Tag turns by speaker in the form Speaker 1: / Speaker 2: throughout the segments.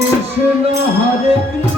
Speaker 1: কৃষ্ণ হরে কৃষ্ণ।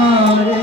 Speaker 1: আমার